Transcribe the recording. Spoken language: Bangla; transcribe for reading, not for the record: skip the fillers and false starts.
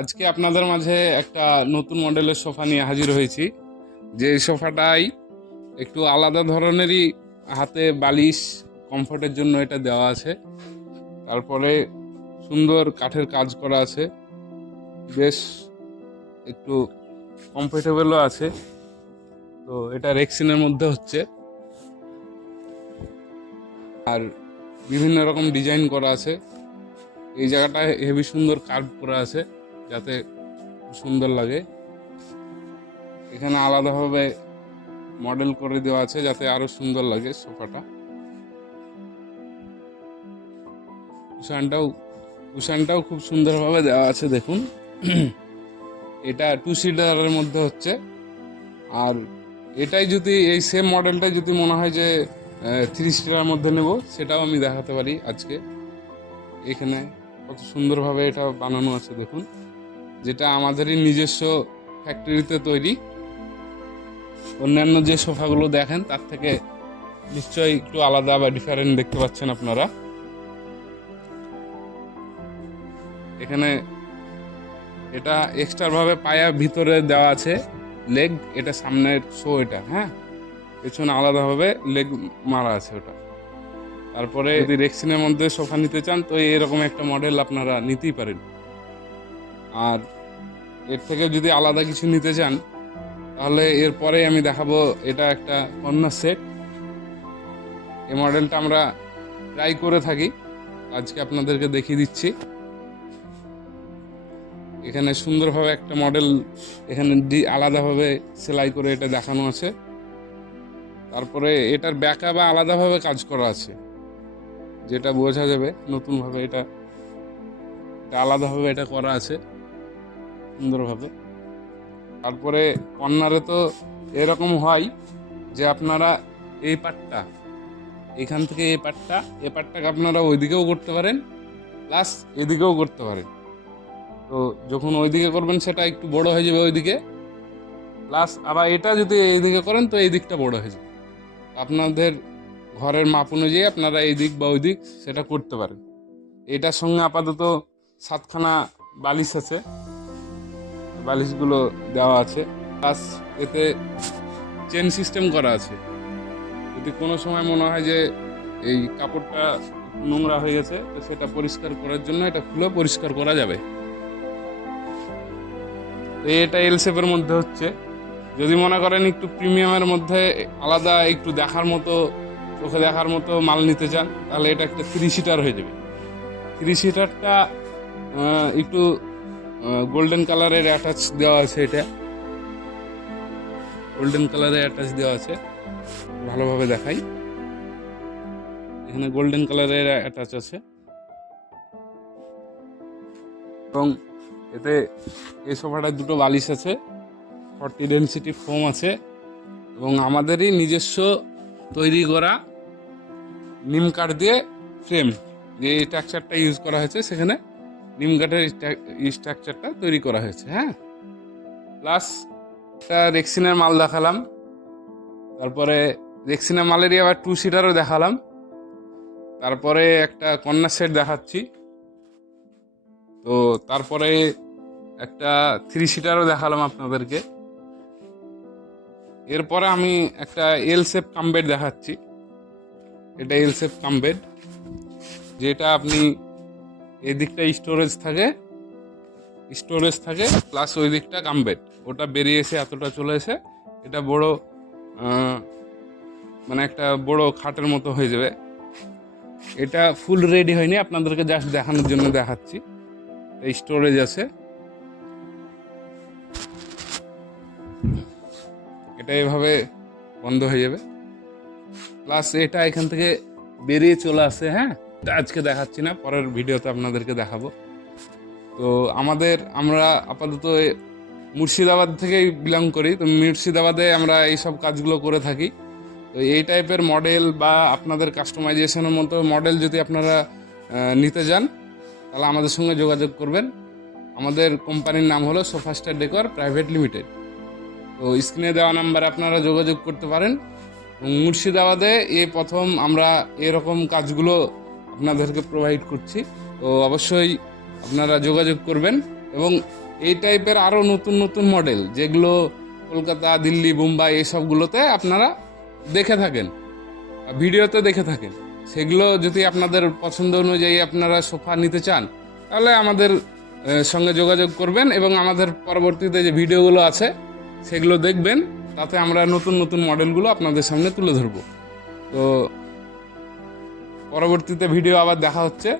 আজকে আপনাদের মাঝে একটা নতুন মডেলের সোফা নিয়ে হাজির হয়েছি। যে সোফাটাই একটু আলাদা ধরনেরই, হাতে বালিশ কমফোর্টের জন্য এটা দেওয়া আছে। তারপরে সুন্দর কাঠের কাজ করা আছে, বেশ একটু কমফোর্টেবলও আছে। তো এটা রেক্সিনের মধ্যে হচ্ছে, আর বিভিন্ন রকম ডিজাইন করা আছে। এই জায়গাটায় হেভি সুন্দর কার্ভ করা আছে যাতে সুন্দর লাগে। এখানে আলাদাভাবে মডেল করে দেওয়া আছে যাতে আরো সুন্দর লাগে সোফাটা। কুশনটাও খুব সুন্দরভাবে দেওয়া আছে, দেখুন। এটা 2 সিটারের মধ্যে হচ্ছে। আর এটাই যদি এই সেম মডেলটাই যদি মনে হয় যে 3 সিটারের মধ্যে নেব, সেটাও আমি দেখাতে পারি আজকে। এখানে কত সুন্দরভাবে এটা বানানো আছে দেখুন, যেটা আমাদেরই নিজস্ব ফ্যাক্টরিতে তৈরি। অন্যান্য যে সোফাগুলো দেখেন তার থেকে নিশ্চয়ই একটু আলাদা বা ডিফারেন্ট দেখতে পাচ্ছেন আপনারা। এখানে এটা এক্সট্রা ভাবে পায়া ভিতরে দেওয়া আছে লেগ, এটা সামনের শো, এটা হ্যাঁ, পেছনে আলাদাভাবে লেগ মারা আছে ওটা। তারপরে যদি রেক্সিনের মধ্যে সোফা নিতে চান তো এরকম একটা মডেল আপনারা নিতেই পারেন। আর এর থেকে যদি আলাদা কিছু নিতে চান তাহলে এরপরে আমি দেখাবো, এটা একটা কর্নার সেট। এই মডেলটা আমরা ট্রাই করে থাকি, আজকে আপনাদেরকে দেখিয়ে দিচ্ছি। এখানে সুন্দরভাবে একটা মডেল এখানে আলাদাভাবে সেলাই করে এটা দেখানো আছে। তারপরে এটার ব্যাকা বা আলাদাভাবে কাজ করা আছে, যেটা বোঝা যাবে নতুনভাবে এটা আলাদাভাবে এটা করা আছে সুন্দরভাবে। তারপরে কর্নারে তো এরকম হয় যে আপনারা এই পার্টটা, এখান থেকে এই পার্টটাকে আপনারা ওইদিকেও করতে পারেন, প্লাস এদিকেও করতে পারেন। তো যখন ওইদিকে করবেন সেটা একটু বড় হয়ে যাবে ওইদিকে, প্লাস আবার এটা যদি এইদিকে করেন তো এই দিকটা বড় হয়ে যাবে। আপনাদের ঘরের মাপ অনুযায়ী আপনারা এই দিক বা ওই দিক সেটা করতে পারেন। এটার সঙ্গে আপাতত 7খানা বালিশ আছে, বালিশগুলো দেওয়া আছে। প্লাস এতে চেন সিস্টেম করা আছে, যদি কোনো সময় মনে হয় যে এই কাপড়টা নোংরা হয়ে গেছে তো সেটা পরিষ্কার করার জন্য এটা খুলে পরিষ্কার করা যাবে। তো এটা এল শেপের মধ্যে হচ্ছে। যদি মনে করেন একটু প্রিমিয়ামের মধ্যে আলাদা একটু দেখার মতো, চোখে দেখার মতো মাল নিতে চান, তাহলে এটা একটা 3 সিটার হয়ে যাবে। 3 সিটারটা একটু গোল্ডেন কালারের অ্যাটাচ দেওয়া আছে, এটা গোল্ডেন কালারের অ্যাটাচ দেওয়া আছে, ভালোভাবে দেখাই। এখানে গোল্ডেন কালারের অ্যাটাচ আছে এবং এতে এই সোফাটা 2টো বালিশ আছে, 40 ডেনসিটি ফোম আছে এবং আমাদেরই নিজস্ব তৈরি করা নিম কাঠ দিয়ে ফ্রেম, যে স্ট্রাকচারটা ইউজ করা হয়েছে সেখানে নিম কাঠের স্ট্রাকচারটা তৈরি করা হয়েছে। হ্যাঁ, প্লাস একটা রেক্সিনের মাল দেখালাম, তারপরে রেক্সিনের মালেরই আবার 2 সিটারও দেখালাম, তারপরে একটা কর্নার সেট দেখাচ্ছি, তো তারপরে একটা 3 সিটারও দেখালাম আপনাদেরকে। এরপরে আমি একটা এল শেপ কাম বেড দেখাচ্ছি। এটা এল শেপ কাম বেড, যেটা আপনি এদিকটা স্টোরেজ থাকে প্লাস ওই দিকটা কাম বেড, ওটা বেরিয়ে এসে এতটা চলে এসে এটা বড় মানে একটা বড় খাটের মতো হয়ে যাবে। এটা ফুল রেডি হয়নি, আপনাদেরকে জাস্ট দেখানোর জন্য দেখাচ্ছি। এই স্টোরেজ আছে, এটা এভাবে বন্ধ হয়ে যাবে, প্লাস এটা এখান থেকে বেরিয়ে চলে আসে। হ্যাঁ, এটা আজকে দেখাচ্ছি না, পরের ভিডিওতে আপনাদেরকে দেখাবো। তো আমরা আপাতত মুর্শিদাবাদ থেকেই বিলং করি, তো মুর্শিদাবাদে আমরা এইসব কাজগুলো করে থাকি। তো এই টাইপের মডেল বা আপনাদের কাস্টমাইজেশনের মতো মডেল যদি আপনারা নিতে যান তাহলে আমাদের সঙ্গে যোগাযোগ করবেন। আমাদের কোম্পানির নাম হলো সোফাস্টার ডেকর প্রাইভেট লিমিটেড। তো স্ক্রিনে দেওয়া নাম্বারে আপনারা যোগাযোগ করতে পারেন। মুর্শিদাবাদে প্রথম আমরা এরকম কাজগুলো আপনাদেরকে প্রোভাইড করছি। তো অবশ্যই আপনারা যোগাযোগ করবেন এবং এই টাইপের আরও নতুন নতুন মডেল যেগুলো কলকাতা, দিল্লি, মুম্বাই এইসবগুলোতে আপনারা দেখে থাকেন, ভিডিওতে দেখে থাকেন, সেগুলো যদি আপনাদের পছন্দ অনুযায়ী আপনারা সোফা নিতে চান তাহলে আমাদের সঙ্গে যোগাযোগ করবেন এবং আমাদের পরবর্তীতে যে ভিডিওগুলো আছে সেগুলো দেখবেন, তাতে আমরা নতুন নতুন মডেলগুলো আপনাদের সামনে তুলে ধরব। তো পরবর্তীতে ভিডিও আবার দেখা হচ্ছে।